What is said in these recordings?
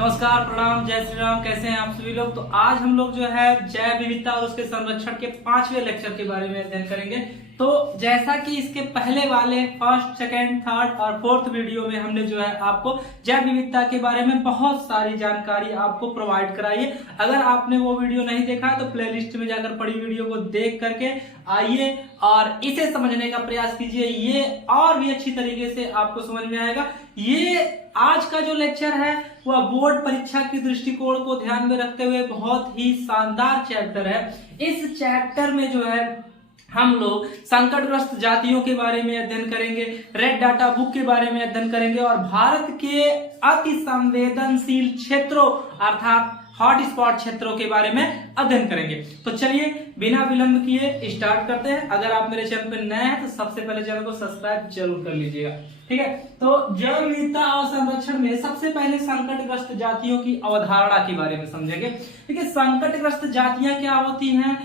नमस्कार, प्रणाम, जय श्री राम। कैसे हैं आप सभी लोग। तो आज हम लोग जो है जैव विविधता और उसके संरक्षण के 5वें लेक्चर के बारे में अध्ययन करेंगे। तो जैसा कि इसके पहले वाले फर्स्ट, सेकंड, थर्ड और फोर्थ वीडियो में हमने जो है आपको जैव विविधता के बारे में बहुत सारी जानकारी आपको प्रोवाइड कराई है। अगर आपने वो वीडियो नहीं देखा है तो प्लेलिस्ट में जाकर पड़ी वीडियो को देख करके आइए और इसे समझने का प्रयास कीजिए। ये और भी अच्छी तरीके से आपको समझ में आएगा। ये आज का जो लेक्चर है वह बोर्ड परीक्षा के दृष्टिकोण को ध्यान में रखते हुए बहुत ही शानदार चैप्टर है। इस चैप्टर में जो है हम लोग संकटग्रस्त जातियों के बारे में अध्ययन करेंगे, रेड डाटा बुक के बारे में अध्ययन करेंगे और भारत के अति संवेदनशील क्षेत्रों अर्थात हॉट स्पॉट क्षेत्रों के बारे में अध्ययन करेंगे। तो चलिए बिना विलंब किए स्टार्ट करते हैं। अगर आप मेरे चैनल पर नए हैं तो सबसे पहले चैनल को सब्सक्राइब जरूर कर लीजिएगा, ठीक है। तो जैव विविधता और संरक्षण में सबसे पहले संकटग्रस्त जातियों की अवधारणा के बारे में समझेंगे। ठीक है, संकटग्रस्त जातियां क्या होती हैं?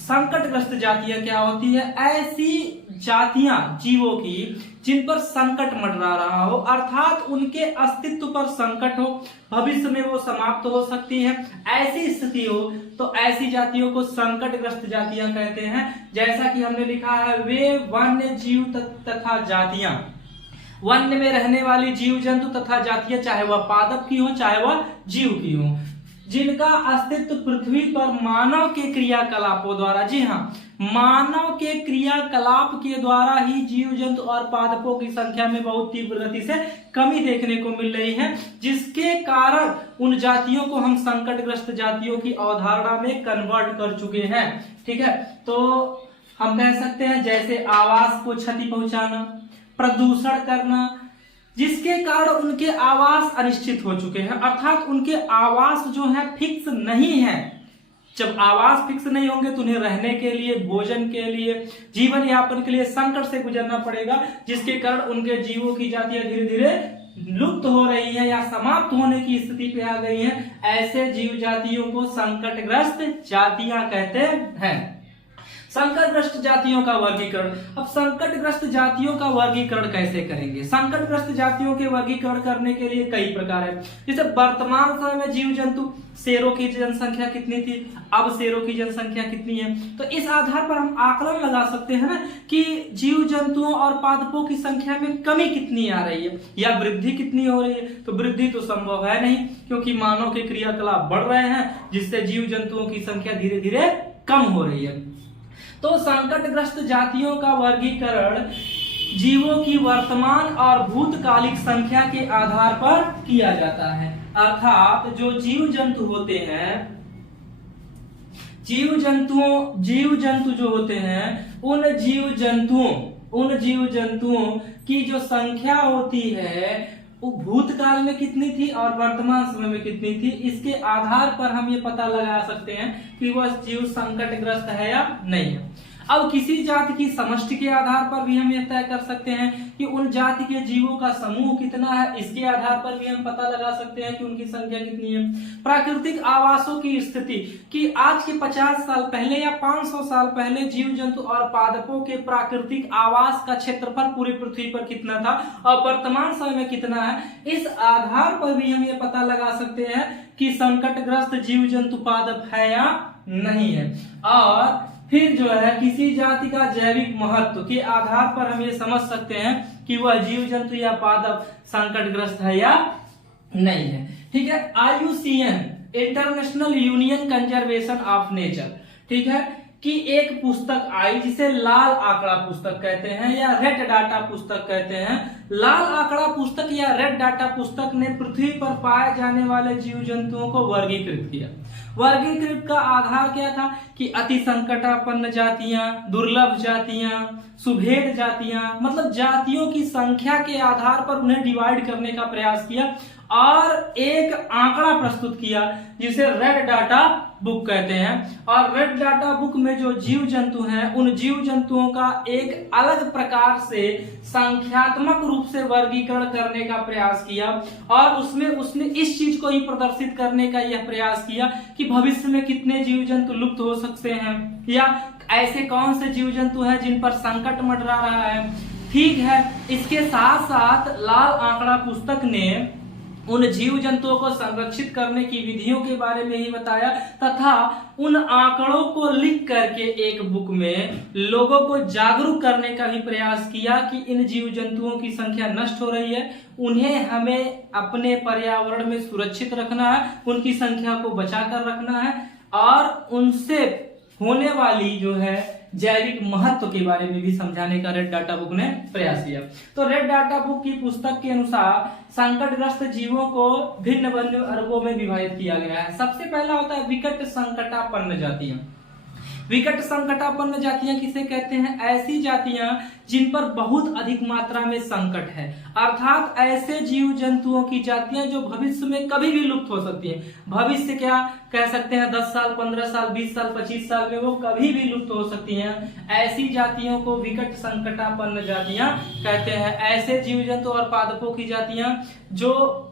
संकटग्रस्त जातियां क्या होती है? ऐसी जातियां जीवों की जिन पर संकट मंडरा रहा हो अर्थात उनके अस्तित्व पर संकट हो, भविष्य में वो समाप्त हो सकती है, ऐसी स्थिति हो तो ऐसी जातियों को संकटग्रस्त जातियां कहते हैं। जैसा कि हमने लिखा है, वे वन्य जीव तथा जातियां, वन्य में रहने वाली जीव जंतु तथा जातियां, चाहे वह पादप की हो चाहे वह जीव की हो, जिनका अस्तित्व पृथ्वी पर मानव के क्रियाकलापों द्वारा, जी हाँ, मानव के क्रियाकलाप के द्वारा ही जीव जंतु और पादपों की संख्या में बहुत तीव्र गति से कमी देखने को मिल रही है, जिसके कारण उन जातियों को हम संकटग्रस्त जातियों की अवधारणा में कन्वर्ट कर चुके हैं। ठीक है, तो हम कह सकते हैं जैसे आवास को क्षति पहुंचाना, प्रदूषण करना, जिसके कारण उनके आवास अनिश्चित हो चुके हैं अर्थात उनके आवास जो है फिक्स नहीं है। जब आवास फिक्स नहीं होंगे तो उन्हें रहने के लिए, भोजन के लिए, जीवन यापन के लिए संकट से गुजरना पड़ेगा, जिसके कारण उनके जीवों की जातियां धीरे धीरे लुप्त हो रही है या समाप्त होने की स्थिति पे आ गई है। ऐसे जीव जातियों को संकटग्रस्त जातियां कहते हैं। संकटग्रस्त जातियों का वर्गीकरण। अब संकटग्रस्त जातियों का वर्गीकरण कैसे करेंगे? संकटग्रस्त जातियों के वर्गीकरण करने के लिए कई प्रकार है। जैसे वर्तमान समय में जीव जंतु, शेरों की जनसंख्या कितनी थी, अब शेरों की जनसंख्या कितनी है, तो इस आधार पर हम आकलन लगा सकते हैं ना कि जीव जंतुओं और पादपों की संख्या में कमी कितनी आ रही है या वृद्धि कितनी हो रही है। तो वृद्धि तो संभव है नहीं क्योंकि मानव के क्रियाकलाप बढ़ रहे हैं, जिससे जीव जंतुओं की संख्या धीरे धीरे कम हो रही है। तो संकटग्रस्त जातियों का वर्गीकरण जीवों की वर्तमान और भूतकालिक संख्या के आधार पर किया जाता है। अर्थात जो जीव जंतु होते हैं, जीव जंतु जो होते हैं, उन जीव जंतुओं की जो संख्या होती है वो भूतकाल में कितनी थी और वर्तमान समय में कितनी थी, इसके आधार पर हम ये पता लगा सकते हैं कि वह जीव संकटग्रस्त है या नहीं है। अब किसी जाति की समष्टि के आधार पर भी हम यह तय कर सकते हैं कि उन जाति के जीवों का समूह कितना है, इसके आधार पर भी हम पता लगा सकते हैं कि उनकी संख्या कितनी है। प्राकृतिक आवासों की स्थिति कि आज के 50 साल पहले या 500 साल पहले जीव जंतु और पादपों के प्राकृतिक आवास का क्षेत्रफल पूरी पृथ्वी पर कितना था और वर्तमान समय में कितना है, इस आधार पर भी हम ये पता लगा सकते हैं कि संकटग्रस्त जीव जंतु पादप है या नहीं है। और फिर जो है किसी जाति का जैविक महत्व के आधार पर हम ये समझ सकते हैं कि वह जीव जंतु या पादप संकटग्रस्त है या नहीं है। ठीक है, IUCN international union conservation of nature, ठीक है, कि एक पुस्तक आई जिसे लाल आंकड़ा पुस्तक कहते हैं या रेड डाटा पुस्तक कहते हैं। लाल आंकड़ा पुस्तक या रेड डाटा पुस्तक ने पृथ्वी पर पाए जाने वाले जीव जंतुओं को वर्गीकृत किया। वर्गीकृत का आधार क्या था कि अति संकटापन्न जातियां, दुर्लभ जातियां, सुभेद जातियां, मतलब जातियों की संख्या के आधार पर उन्हें डिवाइड करने का प्रयास किया और एक आंकड़ा प्रस्तुत किया जिसे रेड डाटा बुक कहते हैं। और रेड डाटा बुक में जो जीव जंतु हैं उन जीव जंतुओं का एक अलग प्रकार से संख्यात्मक रूप से वर्गीकरण करने का प्रयास किया और उसमें उसने इस चीज को ही प्रदर्शित करने का यह प्रयास किया कि भविष्य में कितने जीव जंतु लुप्त हो सकते हैं या ऐसे कौन से जीव जंतु हैं जिन पर संकट मंडरा रहा है। ठीक है, इसके साथ साथ लाल आंकड़ा पुस्तक ने उन जीव जंतुओं को संरक्षित करने की विधियों के बारे में ही बताया तथा उन आंकड़ों को लिख करके एक बुक में लोगों को जागरूक करने का भी प्रयास किया कि इन जीव जंतुओं की संख्या नष्ट हो रही है, उन्हें हमें अपने पर्यावरण में सुरक्षित रखना है, उनकी संख्या को बचा कर रखना है और उनसे होने वाली जो है जैविक महत्व के बारे में भी समझाने का रेड डाटा बुक ने प्रयास किया। तो रेड डाटा बुक की पुस्तक के अनुसार संकटग्रस्त जीवों को भिन्न भिन्न वर्गों में विभाजित किया गया है। सबसे पहला होता है विकट संकटापन्न जातियां। विकट संकटापन्न जातियां किसे कहते हैं? ऐसी जातियां जिन पर बहुत अधिक मात्रा में संकट है, अर्थात ऐसे जीव जंतुओं की जातियां जो भविष्य में कभी भी लुप्त हो सकती हैं। भविष्य क्या कह सकते हैं, 10 साल, 15 साल, 20 साल, 25 साल में वो कभी भी लुप्त हो सकती हैं। ऐसी जातियों को विकट संकटापन्न जातियां कहते हैं। ऐसे जीव जंतु और पादपों की जातियां जो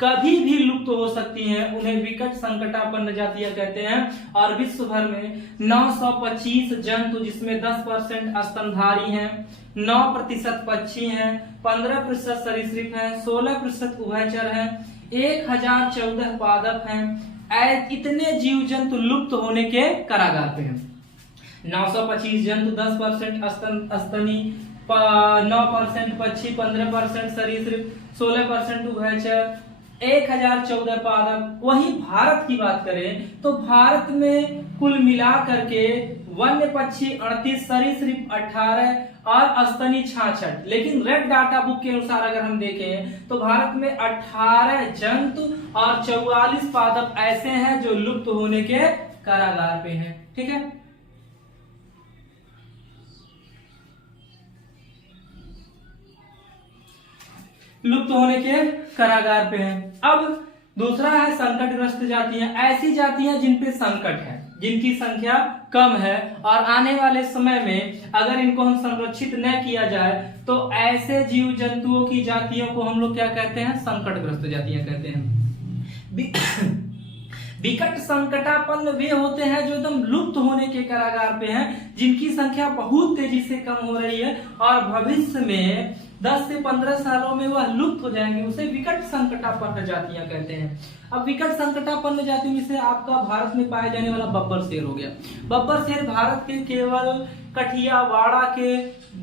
कभी भी लुप्त हो सकती हैं, उन्हें विकट संकटापन्न जातियां कहते हैं। और विश्व भर में 925 जंतु जिसमें 10% स्तनधारी हैं, 9% पक्षी हैं, 15% सरीसृप हैं, 16% उभयचर हैं, 1014 पादप हैं। इतने जीव जंतु लुप्त होने के कगार पे हैं। 925 जंतु, 10% स्तनी, 9% पक्षी, 15% सरीसृप, 16% उभयचर, 1014 पादप। वहीं भारत की बात करें तो भारत में कुल मिला करके वन्य पक्षी 38, सरीसृप 18 और स्तनी 66। लेकिन रेड डाटा बुक के अनुसार अगर हम देखें तो भारत में 18 जंतु और 44 पादप ऐसे हैं जो लुप्त होने के कगार पे हैं। ठीक है, लुप्त होने के कगार पे हैं। अब दूसरा है संकटग्रस्त जातियां। ऐसी जातियां जिन पे संकट है, जिनकी संख्या कम है और आने वाले समय में अगर इनको हम संरक्षित न किया जाए तो ऐसे जीव जंतुओं की जातियों को हम लोग क्या कहते हैं? संकटग्रस्त जातियां कहते हैं। विकट संकटापन्न वे होते हैं जो एकदम लुप्त होने के कगार पे हैं, जिनकी संख्या बहुत तेजी से कम हो रही है और भविष्य में 10 से 15 सालों में वह लुप्त हो जाएंगे। उसे विकट संकटापन्न जातियां कहते हैं। अब विकट संकटापन्न जातियों में से आपका भारत में पाया जाने वाला बब्बर शेर हो गया। बब्बर शेर भारत के केवल कठियावाड़ा के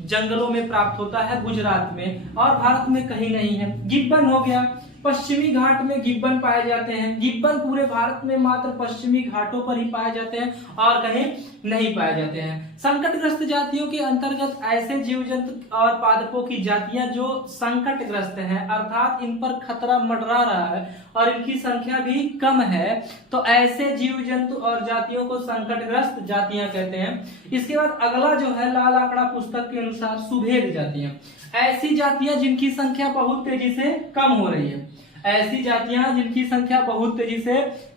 जंगलों में प्राप्त होता है, गुजरात में, और भारत में कहीं नहीं है। गिब्बन हो गया, पश्चिमी घाट में गिब्बन पाए जाते हैं। गिब्बन पूरे भारत में मात्र पश्चिमी घाटों पर ही पाए जाते हैं और कहीं नहीं पाए जाते हैं। संकटग्रस्त जातियों के अंतर्गत ऐसे जीव जंतु और पादपों की जातियां जो संकटग्रस्त हैं, अर्थात इन पर खतरा मंडरा रहा है और इनकी संख्या भी कम है, तो ऐसे जीव जंतु और जातियों को संकटग्रस्त जातियां कहते हैं। इसके बाद अगला जो है लाल आंकड़ा पुस्तक के अनुसार सुभेद जातियां। ऐसी जातियां जिनकी संख्या बहुत तेजी से कम हो रही है। ऐसी जातियां जिनकी संख्या बहुत तेजी से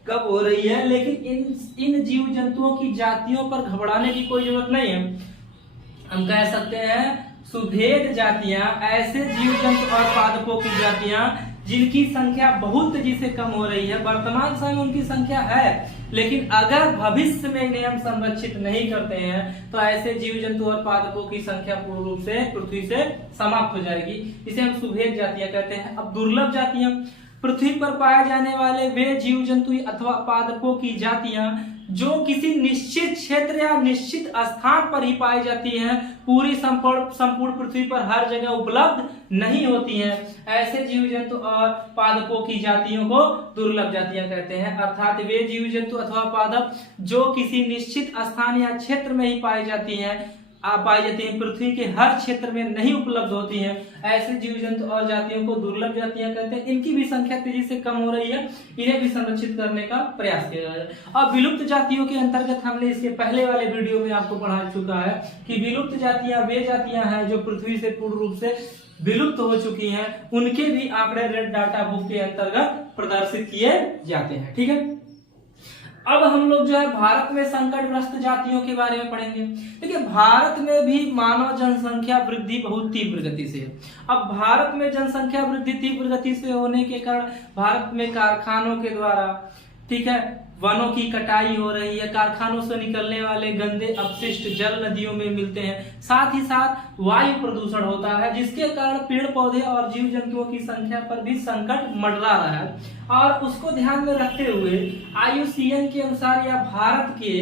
कम हो रही है, लेकिन इन जीव जंतुओं की जातियों पर घबराने की कोई जरूरत नहीं है। हम कह सकते हैं सुभेद जातियां ऐसे जीव जंतु और पादपों की जातियां जिनकी संख्या बहुत तेजी से कम हो रही है। वर्तमान समय में उनकी संख्या है, लेकिन अगर भविष्य में इन्हें हम संरक्षित नहीं करते हैं तो ऐसे जीव जंतु और पादपों की संख्या पूर्ण रूप से पृथ्वी से समाप्त हो जाएगी। इसे हम सुभेद जातियां कहते हैं। अब दुर्लभ जातियां, पृथ्वी पर पाए जाने वाले वे जीव जंतु अथवा पादपों की जातियां जो किसी निश्चित क्षेत्र या निश्चित स्थान पर ही पाई जाती हैं, पूरी संपूर्ण पृथ्वी पर हर जगह उपलब्ध नहीं होती हैं। ऐसे जीव जंतु और पादपों की जातियों को दुर्लभ जातियां कहते हैं। अर्थात वे जीव जंतु अथवा पादप जो किसी निश्चित स्थान या क्षेत्र में ही पाई जाती हैं, पृथ्वी के हर क्षेत्र में नहीं उपलब्ध होती हैं, ऐसे जीव जंतु और जातियों को दुर्लभ जातियां कहते हैं। इनकी भी संख्या तेजी से कम हो रही है, इन्हें भी संरक्षित करने का प्रयास किया जा रहा है। अब विलुप्त जातियों के अंतर्गत हमने इसके पहले वाले वीडियो में आपको पढ़ा चुका है कि विलुप्त जातियां वे जातियां हैं जो पृथ्वी से पूर्ण रूप से विलुप्त हो चुकी हैं। उनके भी आंकड़े रेड डाटा बुक के अंतर्गत प्रदर्शित किए जाते हैं। ठीक है, अब हम लोग जो है भारत में संकटग्रस्त जातियों के बारे में पढ़ेंगे। देखिए, भारत में भी मानव जनसंख्या वृद्धि बहुत तीव्र गति से है। अब भारत में जनसंख्या वृद्धि तीव्र गति से होने के कारण भारत में कारखानों के द्वारा ठीक है, वनों की कटाई हो रही है, कारखानों से निकलने वाले गंदे अपशिष्ट जल नदियों में मिलते हैं, साथ ही साथ वायु प्रदूषण होता है, जिसके कारण पेड़ पौधे और जीव जंतुओं की संख्या पर भी संकट मंडरा रहा है। और उसको ध्यान में रखते हुए IUCN के अनुसार या भारत के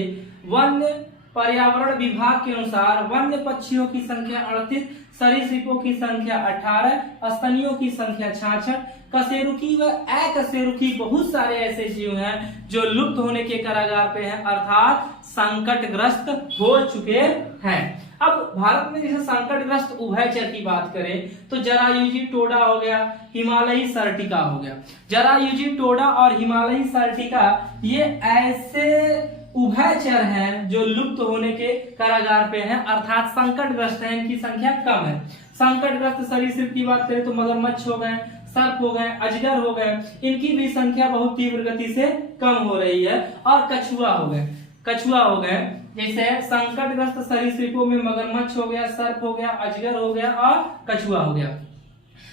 वन्य पर्यावरण विभाग के अनुसार वन्य पक्षियों की संख्या 38, सरीसृपों की संख्या 18, स्तनियों की संख्या 66, कशेरुकी व अकशेरुकी बहुत सारे ऐसे जीव हैं जो लुप्त होने के कगार पे हैं, अर्थात संकटग्रस्त हो चुके हैं। अब भारत में जैसे संकटग्रस्त उभयचर की बात करें तो जरायुजी टोडा हो गया, हिमालयी सर्टिका हो गया। जरायुजी टोडा और हिमालयी सर्टिका ये ऐसे उभयचर हैं जो लुप्त होने के कगार पे हैं, अर्थात संकटग्रस्त हैं, इनकी संख्या कम है। संकटग्रस्त सरीसृप की बात करें तो मगरमच्छ हो गए, सर्प हो गए, अजगर हो गए, इनकी भी संख्या बहुत तीव्र गति से कम हो रही है। और कछुआ हो गए, जैसे संकटग्रस्त सरीसृपों में मगरमच्छ हो गया, सर्प हो गया, अजगर हो गया और कछुआ हो गया।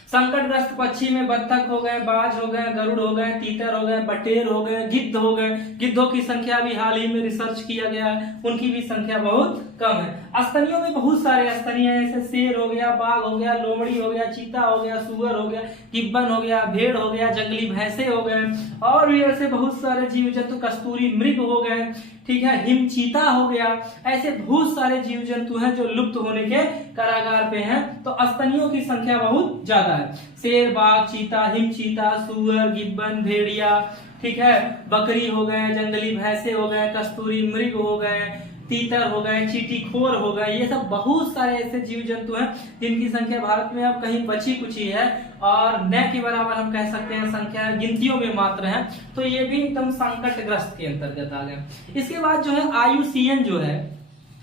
संकटग्रस्त पक्षी में बत्तख हो गए, बाज हो गए, गरुड़ हो गए, तीतर हो गए, बटेर हो गए, गिद्ध हो गए। गिद्धों की संख्या भी हाल ही में रिसर्च किया गया है, उनकी भी संख्या बहुत कम है। स्तनियों में बहुत सारे स्तनीय हैं, जैसे शेर हो गया, बाघ हो गया, लोमड़ी हो गया, चीता हो गया, सुअर हो गया, गिब्बन हो गया, भेड़ हो गया, जंगली भैंसे हो गए और भी ऐसे बहुत सारे जीव जंतु, कस्तूरी मृग हो गए, ठीक है, हिमचीता हो गया। ऐसे बहुत सारे जीव जंतु हैं जो लुप्त होने के कगार पे हैं। तो स्तनियों की संख्या बहुत ज्यादा है। शेर, बाघ, चीता, हिमचीता, सुअर, गिब्बन, भेड़िया, ठीक है, बकरी हो गए, जंगली भैंसे हो गए, कस्तूरी मृग हो गए, तीतर हो गए, चींटीखोर हो गए, ये सब बहुत सारे ऐसे जीव जंतु हैं जिनकी संख्या भारत में अब कहीं बची कुची है और न के बराबर हम कह सकते हैं, संख्या गिनतियों में मात्र है। तो ये भी एकदम संकटग्रस्त के अंतर्गत आ गए। इसके बाद जो है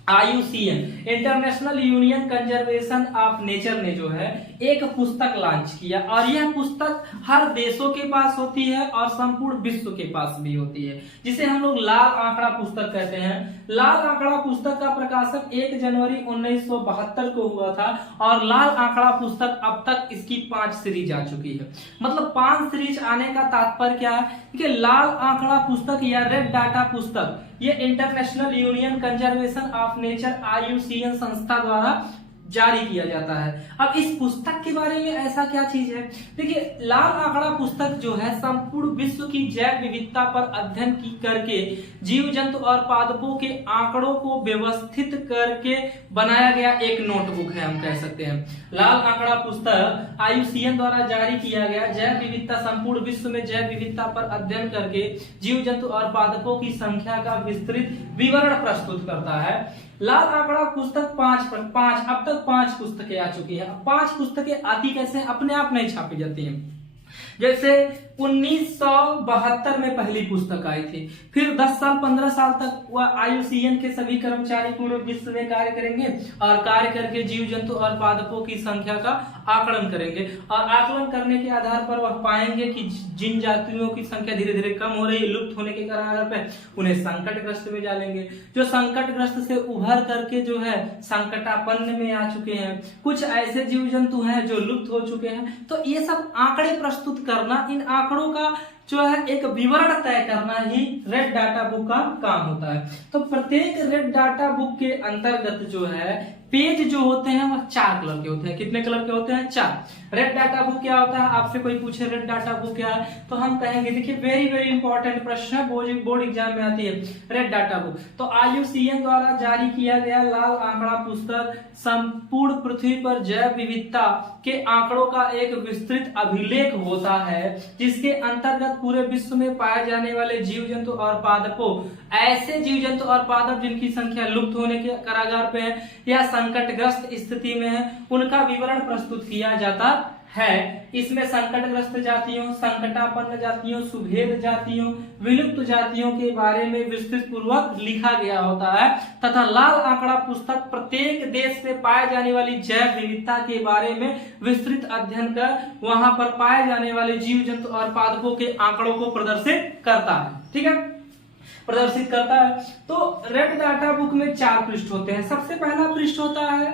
IUCN international union conservation of nature ने जो है एक पुस्तक लॉन्च किया और यह पुस्तक हर देशों के पास होती है और संपूर्ण विश्व के पास भी होती है, जिसे हम लोग लाल आंकड़ा पुस्तक कहते हैं। लाल आंकड़ा पुस्तक का प्रकाशन 1 जनवरी 1972 को हुआ था और लाल आंकड़ा पुस्तक अब तक इसकी 5 सीरीज आ चुकी है। मतलब 5 सीरीज आने का तात्पर्य क्या है कि लाल आंकड़ा पुस्तक या रेड डाटा पुस्तक ये international union conservation of nature IUCN संस्था द्वारा जारी किया जाता है। अब इस पुस्तक के बारे में ऐसा क्या चीज है, देखिए लाल आंकड़ा पुस्तक जो है संपूर्ण विश्व की जैव विविधता पर अध्ययन करके जीव जंतु और पादपों के आंकड़ों को व्यवस्थित करके बनाया गया एक नोटबुक है, हम कह सकते हैं। लाल आंकड़ा पुस्तक IUCN द्वारा जारी किया गया जैव विविधता, संपूर्ण विश्व में जैव विविधता पर अध्ययन करके जीव जंतु और पादपों की संख्या का विस्तृत विवरण प्रस्तुत करता है। लाल आंकड़ा पुस्तक 5 अब तक 5 पुस्तकें आ चुकी हैं। 5 पुस्तकें आती कैसे, अपने आप नहीं छापी जाती हैं। जैसे 1972 में पहली पुस्तक आई थी, फिर 10 साल 15 साल तक वह IUCN के सभी कर्मचारी पूरे विश्व में कार्य करेंगे और कार्य करके जीव जंतु और पादपों की संख्या का आकलन करेंगे और आकलन करने के आधार पर वह पाएंगे कि जिन जातियों की संख्या धीरे धीरे कम हो रही है, लुप्त होने के कगार पे, उन्हें संकटग्रस्त में डालेंगे। जो संकटग्रस्त से उभर करके जो है संकटापन्न में आ चुके हैं, कुछ ऐसे जीव जंतु हैं जो लुप्त हो चुके हैं। तो ये सब आंकड़े प्रस्तुत करना, इन आंकड़ों का जो है एक विवरण तय करना ही रेड डाटा बुक का काम होता है। तो प्रत्येक रेड डाटा बुक के अंतर्गत जो है पेज जो होते हैं वह 4 कलर के होते हैं। कितने कलर के होते हैं? 4। रेड डाटा बुक क्या होता है? आपसे कोई पूछे रेड डाटा बुक क्या है तो हम कहेंगे, देखिए वेरी वेरी इंपॉर्टेंट प्रश्न है, बोर्ड एग्जाम में आती है रेड डाटा बुक। तो IUCN द्वारा जारी किया गया लाल आंकड़ा पुस्तक संपूर्ण पृथ्वी पर जैव विविधता के आंकड़ों का एक विस्तृत अभिलेख होता है, जिसके अंतर्गत पूरे विश्व में पाए जाने वाले जीव जंतु और पादपों, ऐसे जीव जंतु और पादप जिनकी संख्या लुप्त होने के कगार पे है या संकटग्रस्त स्थिति में है, उनका विवरण प्रस्तुत किया जाता है। इसमें संकटग्रस्त जातियों, संकटापन्न जातियों, सुभेद जातियों, विलुप्त जातियों के बारे में विस्तृत पूर्वक लिखा गया होता है तथा लाल आंकड़ा पुस्तक प्रत्येक देश में पाए जाने वाली जैव विविधता के बारे में विस्तृत अध्ययन कर वहां पर पाए जाने वाले जीव जंतु और पादपों के आंकड़ों को प्रदर्शित करता है। ठीक है, प्रदर्शित करता है। तो रेड डाटा बुक में 4 पृष्ठ होते हैं। सबसे पहला पृष्ठ होता है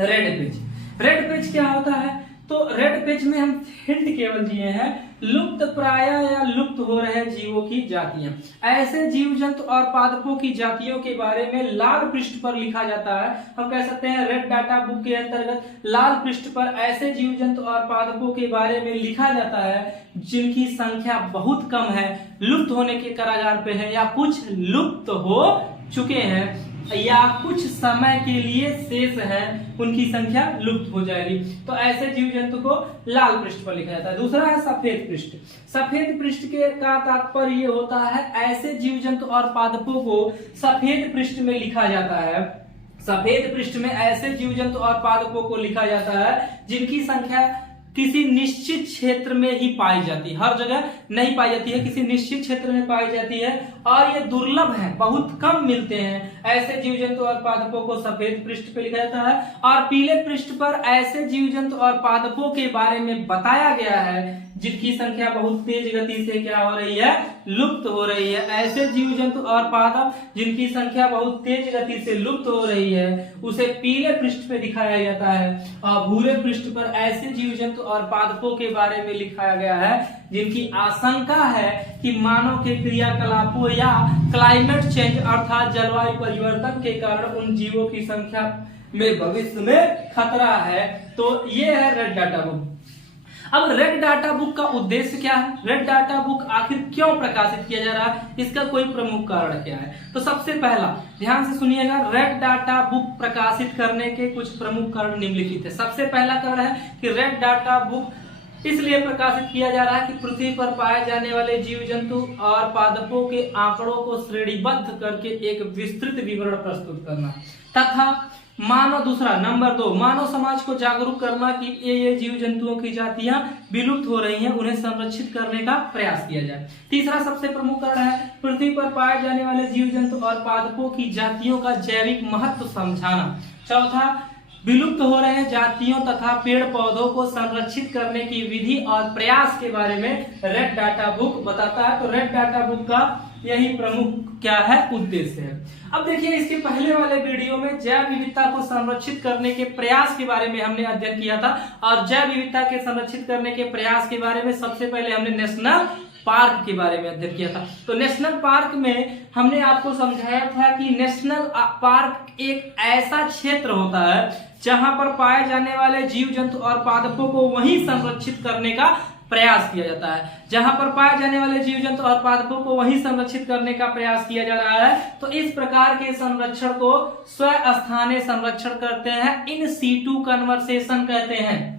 रेड पेज। रेड पेज क्या होता है? तो रेड पेज में हम हिंट केवल दिए हैं लुप्त प्राय या लुप्त हो रहे जीवों की जातियां। ऐसे जीव जंतु और पादपों की जातियों के बारे में लाल पृष्ठ पर लिखा जाता है। हम कह सकते हैं रेड डाटा बुक के अंतर्गत लाल पृष्ठ पर ऐसे जीव जंतु और पादपों के बारे में लिखा जाता है जिनकी संख्या बहुत कम है, लुप्त होने के कगार पे है, या कुछ लुप्त हो चुके हैं, या कुछ समय के लिए शेष है, उनकी संख्या लुप्त हो जाएगी। तो ऐसे जीव जंतु को लाल पृष्ठ पर लिखा जाता है। दूसरा है सफेद पृष्ठ। सफेद पृष्ठ के का तात्पर्य ये होता है ऐसे जीव जंतु और पादपों को सफेद पृष्ठ में लिखा जाता है। सफेद पृष्ठ में ऐसे जीव जंतु और पादपों को लिखा जाता है जिनकी संख्या किसी निश्चित क्षेत्र में ही पाई जाती है, हर जगह नहीं पाई जाती है, किसी निश्चित क्षेत्र में पाई जाती है और ये दुर्लभ है, बहुत कम मिलते हैं। ऐसे जीव जंतु और पादपों को सफेद पृष्ठ पे लिखा जाता है। और पीले पृष्ठ पर ऐसे जीव जंतु और पादपों के बारे में बताया गया है जिनकी संख्या बहुत तेज गति से क्या हो रही है, लुप्त हो रही है। ऐसे जीव जंतु और पादप जिनकी संख्या बहुत तेज गति से लुप्त हो रही है उसे पीले पृष्ठ पे दिखाया जाता है। और भूरे पृष्ठ पर ऐसे जीव जंतु और पादपों के बारे में लिखाया गया है जिनकी आशंका है कि मानव के क्रियाकलापों या क्लाइमेट चेंज अर्थात जलवायु परिवर्तन के कारण उन जीवों की संख्या में भविष्य में खतरा है। तो ये है रेड डाटा बुक। अब रेड डाटा बुक का उद्देश्य क्या है, रेड डाटा बुक आखिर क्यों प्रकाशित किया जा रहा है, इसका कोई प्रमुख कारण क्या है। तो सबसे पहला ध्यान से सुनिएगा, रेड डाटा बुक प्रकाशित करने के कुछ प्रमुख कारण निम्नलिखित है। सबसे पहला कारण है कि रेड डाटा बुक इसलिए प्रकाशित किया जा रहा है कि पृथ्वी पर पाए जाने वाले जीव जंतु और पादपों के आंकड़ों को श्रेणीबद्ध करके एक विस्तृत विवरण प्रस्तुत करना तथा दूसरा नंबर 2 मानव समाज को जागरूक करना कि ये जीव जंतुओं की जातियां विलुप्त हो रही हैं, उन्हें संरक्षित करने का प्रयास किया जाए। तीसरा सबसे प्रमुख कारण है पृथ्वी पर पाए जाने वाले जीव जंतु और पादपों की जातियों का जैविक महत्व समझाना। चौथा विलुप्त हो रहे जातियों तथा पेड़ पौधों को संरक्षित करने की विधि और प्रयास के बारे में रेड डाटा बुक बताता है। तो रेड डाटा बुक का यही प्रमुख क्या है, उद्देश्य है। अब देखिए इसके पहले वाले वीडियो में जैव विविधता को संरक्षित करने के प्रयास के बारे में हमने अध्ययन किया था और जैव विविधता के संरक्षित करने के प्रयास के बारे में सबसे पहले हमने नेशनल पार्क के बारे में अध्ययन किया था। तो नेशनल पार्क में हमने आपको समझाया था कि नेशनल पार्क एक ऐसा क्षेत्र होता है जहां पर पाए जाने वाले जीव जंतु और पादपों को वहीं संरक्षित करने का प्रयास किया जाता है। जहां पर पाए जाने वाले जीव जंतु और पादपों को वहीं संरक्षित करने का प्रयास किया जा रहा है। तो इस प्रकार के संरक्षण को स्वस्थानीय संरक्षण कहते हैं, इन सीटू कन्वर्सेशन कहते हैं।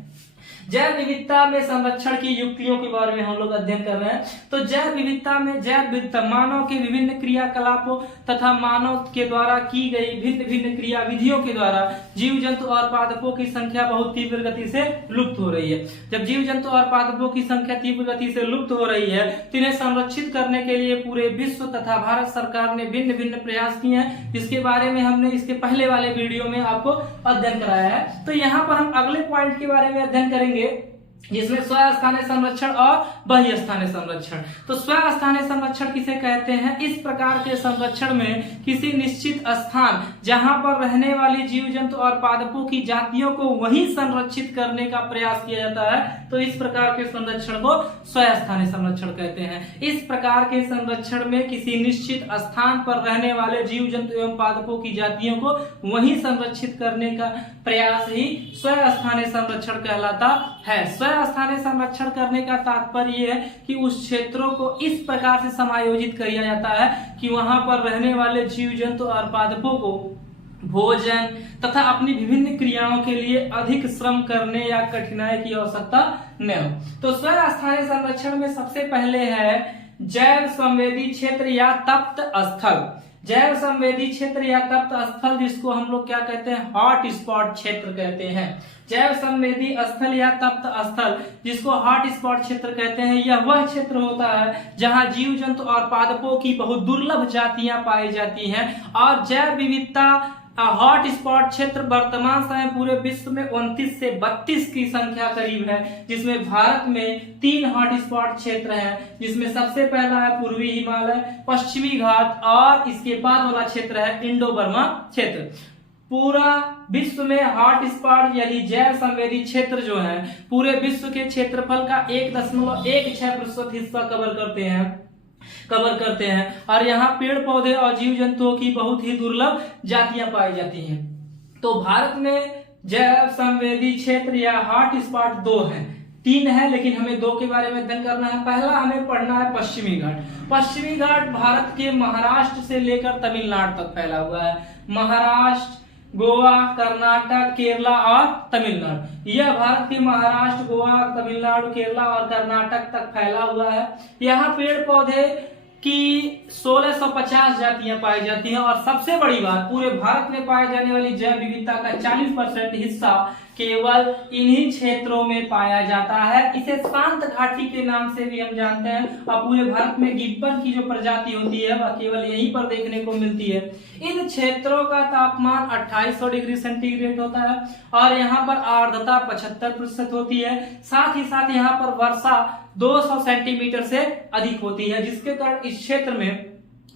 जैव विविधता में संरक्षण की युक्तियों के बारे में हम लोग अध्ययन कर रहे हैं। तो जैव विविधता मानव के विभिन्न क्रियाकलापों तथा मानव के द्वारा की गई भिन्न भिन्न क्रिया विधियों के द्वारा जीव जंतु और पादपों की संख्या बहुत तीव्र गति से लुप्त हो रही है। जब जीव जंतु और पादपों की संख्या तीव्र गति से लुप्त हो रही है तो इन्हें संरक्षित करने के लिए पूरे विश्व तथा भारत सरकार ने भिन्न भिन्न प्रयास किए हैं, जिसके बारे में हमने इसके पहले वाले वीडियो में आपको अध्ययन कराया है। तो यहाँ पर हम अगले पॉइंट के बारे में अध्ययन करेंगे जिसमें स्वस्थानीय संरक्षण और बहिस्थानीय संरक्षण। तो स्वस्थानीय संरक्षण किसे कहते हैं, इस प्रकार के संरक्षण में किसी निश्चित स्थान जहां पर रहने वाली जीव जंतु और पादपों की जातियों को वहीं संरक्षित करने का प्रयास किया जाता है। तो इस प्रकार के संरक्षण को स्वस्थानीय संरक्षण कहते हैं। इस प्रकार के संरक्षण में किसी निश्चित स्थान पर रहने वाले जीव जंतु एवं पादपों की जातियों को वहीं संरक्षित करने का प्रयास ही स्वस्थानीय संरक्षण कहलाता है। स्वस्थानीय संरक्षण करने का तात्पर्य यह है कि उस क्षेत्रों को इस प्रकार से समायोजित किया जाता है कि वहां पर रहने वाले जीव जंतु और पादपों को भोजन तथा अपनी विभिन्न क्रियाओं के लिए अधिक श्रम करने या कठिनाई की आवश्यकता न हो। तो स्वस्थानीय संरक्षण में सबसे पहले है जैव संवेदी क्षेत्र या तप्त स्थल। जैव संवेदी क्षेत्र या तप्त स्थल जिसको हम लोग क्या कहते हैं, हॉट स्पॉट क्षेत्र कहते हैं। जैव संवेदी स्थल या तप्त स्थल जिसको हॉट स्पॉट क्षेत्र कहते हैं, यह वह क्षेत्र होता है जहां जीव जंतु और पादपों की बहुत दुर्लभ जातियां पाई जाती हैं। और जैव विविधता हॉट स्पॉट क्षेत्र वर्तमान समय पूरे विश्व में 29 से 32 की संख्या करीब है, जिसमें भारत में 3 हॉट स्पॉट क्षेत्र हैं, जिसमें सबसे पहला है पूर्वी हिमालय, पश्चिमी घाट और इसके बाद वाला क्षेत्र है इंडो बर्मा क्षेत्र। पूरा विश्व में हॉट स्पॉट यानी जैव संवेदी क्षेत्र जो है पूरे विश्व के क्षेत्रफल का 1.16% हिस्सा कवर करते हैं और यहाँ पेड़ पौधे और जीव जंतुओं की बहुत ही दुर्लभ जातियां पाई जाती हैं। तो भारत में जैव संवेदी क्षेत्र या हॉट स्पॉट 2 हैं, 3 है, लेकिन हमें 2 के बारे में अध्ययन करना है। पहला हमें पढ़ना है पश्चिमी घाट। पश्चिमी घाट भारत के महाराष्ट्र से लेकर तमिलनाडु तक फैला हुआ है। महाराष्ट्र, गोवा, कर्नाटक, केरला और तमिलनाडु, यह भारत के महाराष्ट्र, गोवा, तमिलनाडु, केरला और कर्नाटक तक फैला हुआ है। यहाँ पेड़ पौधे की 1650 जातियां पाई जाती हैं और सबसे बड़ी बात, पूरे भारत में पाए जाने वाली जैव विविधता का 40% हिस्सा केवल इन्हीं क्षेत्रों में पाया जाता है। इसे शांत घाटी के नाम से भी हम जानते हैं और पूरे भारत में गिब्बन की जो प्रजाति होती है वह केवल यहीं पर देखने को मिलती है। इन क्षेत्रों का तापमान 2800 डिग्री सेंटीग्रेड होता है और यहाँ पर आर्द्रता 75% होती है। साथ ही साथ यहाँ पर वर्षा 200 सेंटीमीटर से अधिक होती है, जिसके कारण इस क्षेत्र में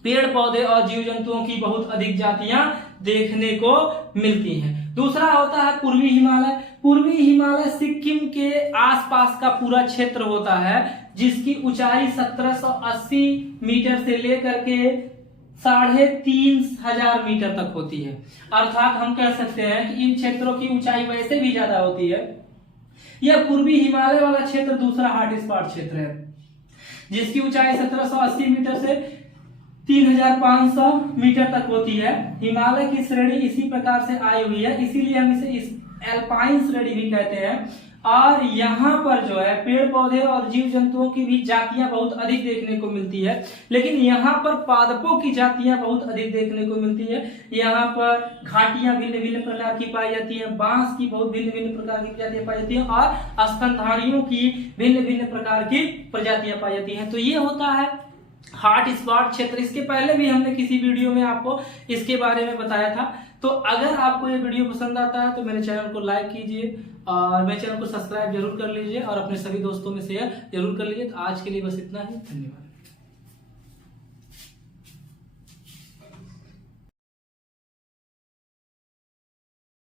पेड़ पौधे और जीव जंतुओं की बहुत अधिक जातियां देखने को मिलती हैं। दूसरा होता है पूर्वी हिमालय। पूर्वी हिमालय सिक्किम के आसपास का पूरा क्षेत्र होता है, जिसकी ऊंचाई 1780 मीटर से लेकर के 3500 मीटर तक होती है। अर्थात हम कह सकते हैं कि इन क्षेत्रों की ऊंचाई वैसे भी ज्यादा होती है। यह पूर्वी हिमालय वाला क्षेत्र दूसरा हॉट स्पॉट क्षेत्र है, जिसकी ऊंचाई 1780 मीटर से 3500 मीटर तक होती है। हिमालय की श्रेणी इसी प्रकार से आई हुई है, इसीलिए हम इसे एल्पाइन श्रेणी भी कहते हैं। और यहाँ पर जो है पेड़ पौधे और जीव जंतुओं की भी जातियां बहुत अधिक देखने को मिलती है, लेकिन यहाँ पर पादपों की जातियां बहुत अधिक देखने को मिलती है। यहाँ पर घाटियां भिन्न भिन्न प्रकार की पाई जाती हैं, बांस की बहुत भिन्न भिन्न प्रकार की प्रजातियां पाई जाती हैं और स्तनधारियों की भिन्न भिन्न प्रकार की प्रजातियां पाई जाती हैं। तो ये होता है हॉट स्पॉट क्षेत्र। इसके पहले भी हमने किसी वीडियो में आपको इसके बारे में बताया था। तो अगर आपको ये वीडियो पसंद आता है तो मेरे चैनल को लाइक कीजिए और मेरे चैनल को सब्सक्राइब जरूर कर लीजिए और अपने सभी दोस्तों में शेयर जरूर कर लीजिए। तो आज के लिए बस इतना ही, धन्यवाद।